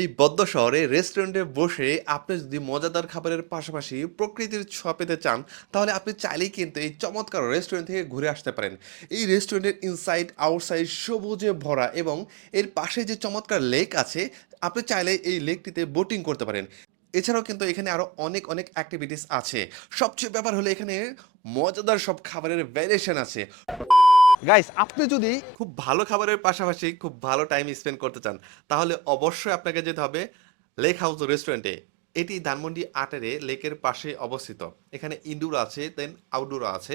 এই বদ্ধ শহরে রেস্টুরেন্টে বসে আপনি যদি মজাদার খাবারের পাশাপাশি প্রকৃতির ছোঁয়া পেতে চান, তাহলে আপনি চাইলেই কিন্তু এই চমৎকার রেস্টুরেন্ট থেকে ঘুরে আসতে পারেন। এই রেস্টুরেন্টের ইনসাইড আউটসাইড সবুজে ভরা এবং এর পাশে যে চমৎকার লেক আছে, আপনি চাইলে এই লেকটিতে বোটিং করতে পারেন। এছাড়াও কিন্তু এখানে আরো অনেক অনেক অ্যাক্টিভিটিস আছে। সবচেয়ে ব্যাপার হলো এখানে মজাদার সব খাবারের ভ্যারিয়েশন আছে। গাইস, আপনি যদি খুব ভালো খাবারের পাশাপাশি খুব ভালো টাইম স্পেন্ড করতে চান, তাহলে অবশ্যই আপনাকে যেতে হবে লেক হাউস রেস্টুরেন্টে। এটি ধানমন্ডি ৮-এ লেকের পাশে অবস্থিত। এখানে ইনডোর আছে, দেন আউটডোরও আছে।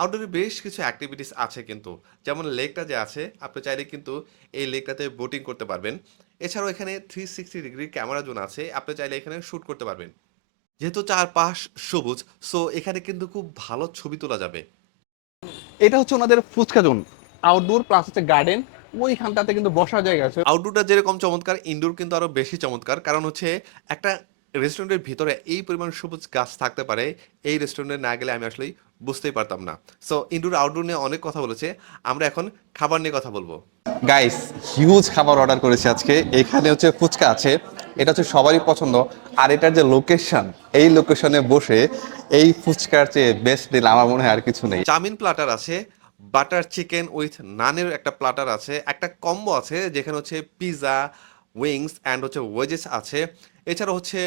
আউটডোরে বেশ কিছু অ্যাক্টিভিটিস আছে কিন্তু। যেমন লেকটা যে আছে, আপনি চাইলে কিন্তু এই লেকটাতে বোটিং করতে পারবেন। এছাড়াও এখানে 360 ডিগ্রি ক্যামেরা জোন আছে। আপনি চাইলে এখানে শুট করতে পারবেন। যেহেতু চারপাশ সবুজ, সো এখানে কিন্তু খুব ভালো ছবি তোলা যাবে। এটা হচ্ছে ওনাদের ফুচকা জোন, আউটডোর প্লাস হচ্ছে গার্ডেন। ওইখানটাতে কিন্তু বসার জায়গা আছে। আউটডোরটা যেরকম চমৎকার, ইনডোর কিন্তু আরো বেশি চমৎকার। কারণ হচ্ছে একটা রেস্টুরেন্টের ভিতরে এই পরিমাণ সবুজ গাছ থাকতে পারে, এই রেস্টুরেন্টে না গেলে আমি আসলেই বুঝতেই পারতাম না। সো ইনডোর আউটডোর নিয়ে অনেক কথা বলেছে, আমরা এখন খাবার নিয়ে কথা বলবো। গাইস, হিউজ খাবার অর্ডার করেছি আজকে। এখানে হচ্ছে ফুচকা আছে, এটা হচ্ছে সবারই পছন্দ। আর এটার যে লোকেশন, এই লোকেশনে বসে এই ফুচকার চেয়ে বেস্ট ডিল আমার মনে হয় আর কিছু নেই। চাউমিন প্ল্যাটার আছে, বাটার চিকেন উইথ নানের একটা প্ল্যাটার আছে, একটা কম্বো আছে যেখানে হচ্ছে পিৎজা, উইংস অ্যান্ড হচ্ছে ওয়েজেস আছে। এছাড়া হচ্ছে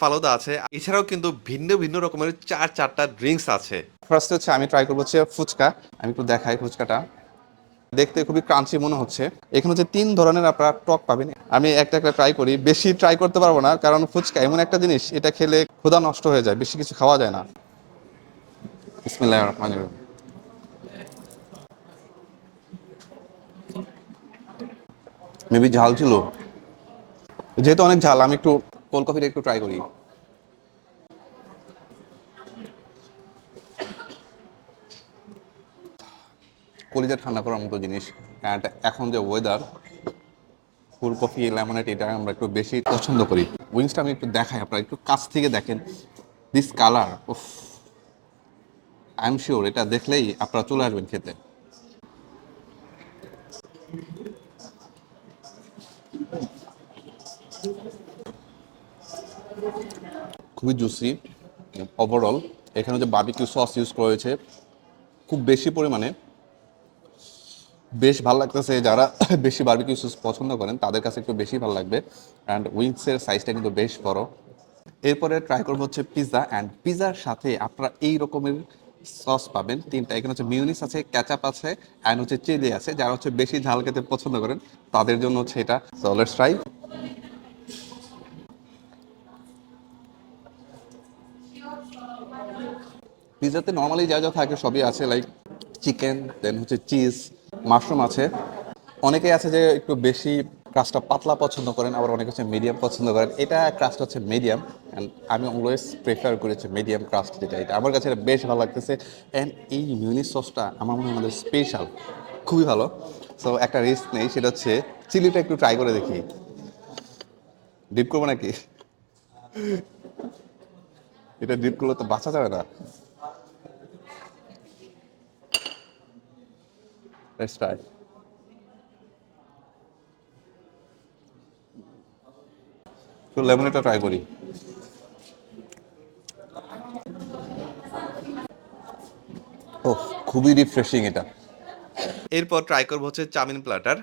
ফালুদা আছে। এছাড়াও কিন্তু ভিন্ন ভিন্ন রকমের চারটা ড্রিঙ্কস আছে। ফার্স্ট হচ্ছে আমি ট্রাই করবো হচ্ছে ফুচকা। আমি একটু দেখাই ফুচকাটা, দেখতে খুবই ক্রাঞ্চি মনে হচ্ছে। এখানে হচ্ছে 3 ধরনের আপনারা টক পাবেন। আমি একটা একটা ট্রাই করি, বেশি ট্রাই করতে পারবো না, কারণ ফুচকা এমন একটা জিনিস, এটা খেলে ক্ষুধা নষ্ট হয়ে যায়, বেশি কিছু খাওয়া যায় না। বিসমিল্লাহির রহমানির রহিম। মেবি ঝাল ছিল, যেহেতু অনেক ঝাল, আমি একটু কোল্ড কফিটা একটু ট্রাই করি। কলিজা ঠান্ডা করার মতো জিনিস। অ্যান্ড এখন যে ওয়েদার, কোল্ড কফি লেমনেড এটা আমরা একটু বেশি পছন্দ করি। উইংসটা আমি একটু দেখাই, আপনারা একটু কাছ থেকে দেখেন। দিস কালার, উফ, আই এম শিওর এটা দেখলেই আপনারা চলে আসবেন খেতে। খুবই জুসি ওভারঅল। এখানে যে বারবিকিউ সস ইউজ করা হয়েছে খুব বেশি পরিমাণে, বেশ ভালো লাগতেছে। যারা বেশি বারবিকিউ সস পছন্দ করেন তাদের কাছে একটু বেশি ভালো লাগবে। অ্যান্ড উইংসের সাইজটা কিন্তু বেশ বড়। এরপরে ট্রাই করবো হচ্ছে পিৎজা। অ্যান্ড পিৎজার সাথে আপনারা এই রকমের সস পাবেন 3টা। এখানে হচ্ছে মিউনিস আছে, ক্যাচাপ আছে, অ্যান্ড হচ্ছে চিলি আছে। যারা হচ্ছে বেশি ঝাল খেতে পছন্দ করেন তাদের জন্য হচ্ছে এটা। So let's try. পিৎজাতে নর্মালি যা যা থাকে সবই আছে, লাইক চিকেন, দেন হচ্ছে চিজ, মাশরুম আছে। অনেকেই আছে যে একটু বেশি ক্রাস্টটা পাতলা পছন্দ করেন, আবার অনেকে হচ্ছে মিডিয়াম পছন্দ করেন। এটা ক্রাস্ট হচ্ছে মিডিয়াম, অ্যান্ড আমি অলওয়েজ প্রেফার করি হচ্ছে মিডিয়াম ক্রাস্ট যেটা, এটা আমার কাছে এটা বেশ ভালো লাগতেছে। অ্যান্ড এই মিউনিস সসটা আমার মনে হয় আমাদের স্পেশাল, খুবই ভালো। সো একটা রিস্ক নেই, সেটা হচ্ছে চিলিটা একটু ট্রাই করে দেখি। ডিপ করবো নাকি? এটা ডিপ করলে তো বাঁচা যাবে না। Let's try. তো লেমনেটা ট্রাই করি। ও, খুবই রিফ্রেশিং এটা। এরপর ট্রাই করবো হচ্ছে চাউমিন প্ল্যাটার।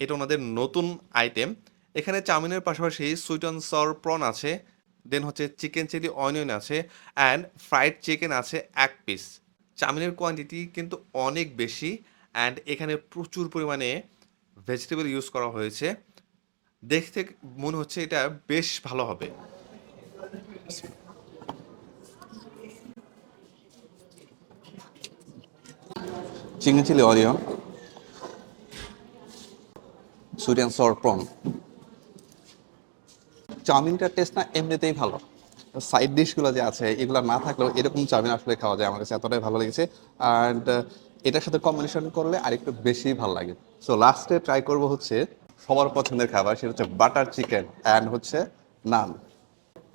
এটা ওনাদের নতুন আইটেম। এখানে চাউমিনের পাশাপাশি সুইট অ্যান্ড সর প্রন আছে, দেন হচ্ছে চিকেন চিলি অনিয়ন আছে, অ্যান্ড ফ্রাইড চিকেন আছে 1 পিস। চাউমিনের কোয়ান্টিটি কিন্তু অনেক বেশি, অ্যান্ড এখানে প্রচুর পরিমাণে ভেজিটেবল ইউজ করা হয়েছে। দেখতে মনে হচ্ছে এটা বেশ ভালো হবে। Chicken chilli onion, sweet and sour prawn. চাউমিনটার টেস্ট না এমনিতেই ভালো। সাইড ডিশগুলো যে আছে এগুলো না থাকলেও এরকম চাউমিন আসলে খাওয়া যায়, আমার কাছে এতটাই ভালো লেগেছে। অ্যান্ড এটার সাথে কম্বিনেশন করলে আরেকটু বেশি ভালো লাগে। সো লাস্টে ট্রাই করব হচ্ছে সবার পছন্দের খাবার, সেটা হচ্ছে বাটার চিকেন অ্যান্ড হচ্ছে নান।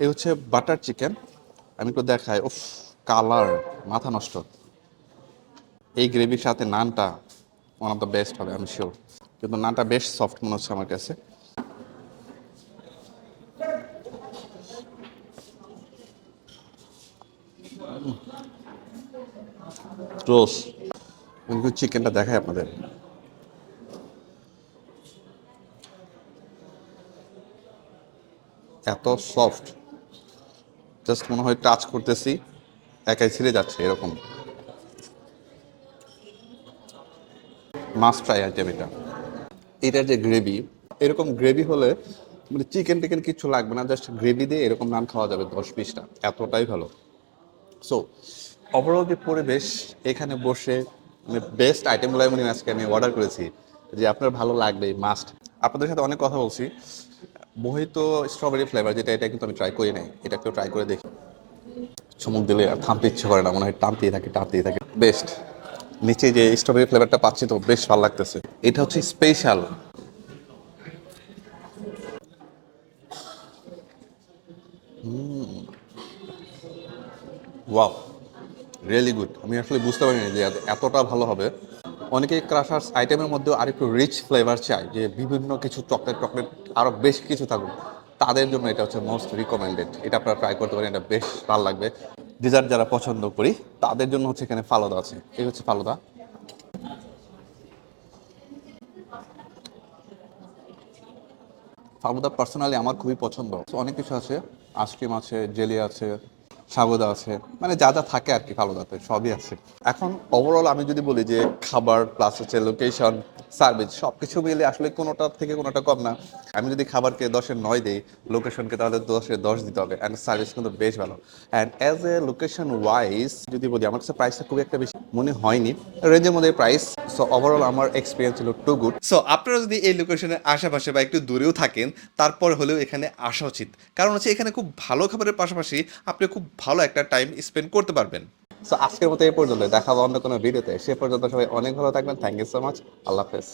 এই হচ্ছে বাটার চিকেন, আমি একটু দেখাই। উফ, কালার মাথা নষ্ট। এই গ্রেভির সাথে নানটা ওয়ান অফ দ্য বেস্ট হবে আমি শিওর। কিন্তু নানটা বেশ সফট মনে হচ্ছে আমার কাছে। ক্লোজ। কিন্তু চিকেনটা দেখাই আপনাদের, এত সফট, জাস্ট মনে হয় টাচ করতেছি একাই ছিঁড়ে যাচ্ছে এরকম। মাস্ট ট্রাই আইটেম এটা। এটার যে গ্রেভি, এরকম গ্রেভি হলে মানে চিকেন টিকেন কিছু লাগবে না, জাস্ট গ্রেভি দিয়ে এরকম নান খাওয়া যাবে 10-20টা, এতটাই ভালো। সো ওভারঅল যে পরিবেশ, এখানে বসে মানে বেস্ট আইটেমগুলো আমি আজকে আমি অর্ডার করেছি, যে আপনার ভালো লাগবে মাস্ট। আপনাদের সাথে অনেক কথা বলছি। মোহিতো স্ট্রবেরি ফ্লেভার যেটা, এটা কিন্তু আমি ট্রাই করি নাই, এটা কেউ ট্রাই করে দেখি। চুমুক দিলে আর থামতে ইচ্ছে করে না, মনে হয় টানতেই থাকে টানতেই থাকে, বেস্ট। নিচে যে স্ট্রবেরি ফ্লেভারটা পাচ্ছি তো বেশ ভালো লাগতেছে। এটা হচ্ছে স্পেশাল। Wow, really good. আমি আসলে বুঝতে পারিনি যে এতটা ভালো হবে। অনেকেই ক্রাশার্স আইটেমের মধ্যেও আরেকটু রিচ ফ্লেভার চাই, যে বিভিন্ন কিছু চকলেট টকলেট আরও বেশ কিছু থাকুক, তাদের জন্য এটা হচ্ছে মোস্ট রিকমেন্ডেড। এটা আপনারা ট্রাই করতে পারেন, এটা বেশ ভালো লাগবে। ডিজার্ট যারা পছন্দ করি তাদের জন্য হচ্ছে এখানে ফালুদা আছে। এই হচ্ছে ফালুদা। ফালুদা পার্সোনালি আমার খুবই পছন্দ। So, অনেক কিছু আছে, আইসক্রিম আছে, জেলি আছে, সাবুদা আছে, মানে যা যা থাকে আর কি ফালুদাতে সবই আছে। এখন ওভারঅল আমি যদি বলি যে খাবার প্লাস হচ্ছে লোকেশন, সার্ভিস সব কিছু মিলে আসলে কোনোটা থেকে কোনোটা কম না। আমি যদি খাবারকে 10-এর 9 দিই, লোকেশনকে তাহলে 10-এর 10 দিতে হবে, অ্যান্ড সার্ভিস কিন্তু বেশ ভালো। And as a location wise যদি বলি, আমার কাছে প্রাইসটা খুব একটা বেশি মনে হয়নি, রেঞ্জের মধ্যে প্রাইস। সো ওভারঅল আমার এক্সপিরিয়েন্স ছিল টু গুড। সো আপনারা যদি এই লোকেশনের আশেপাশে বা একটু দূরেও থাকেন, তারপর হলেও এখানে আসা উচিত। কারণ হচ্ছে এখানে খুব ভালো খাবারের পাশাপাশি আপনি খুব ভালো একটা টাইম স্পেন্ড করতে পারবেন। সো আজকের মতো এই পর্যন্ত, দেখা হবে অন্য কোনো ভিডিওতে। সে পর্যন্ত সবাই অনেক ভালো থাকবেন। Thank you so much. আল্লাহ হাফেজ।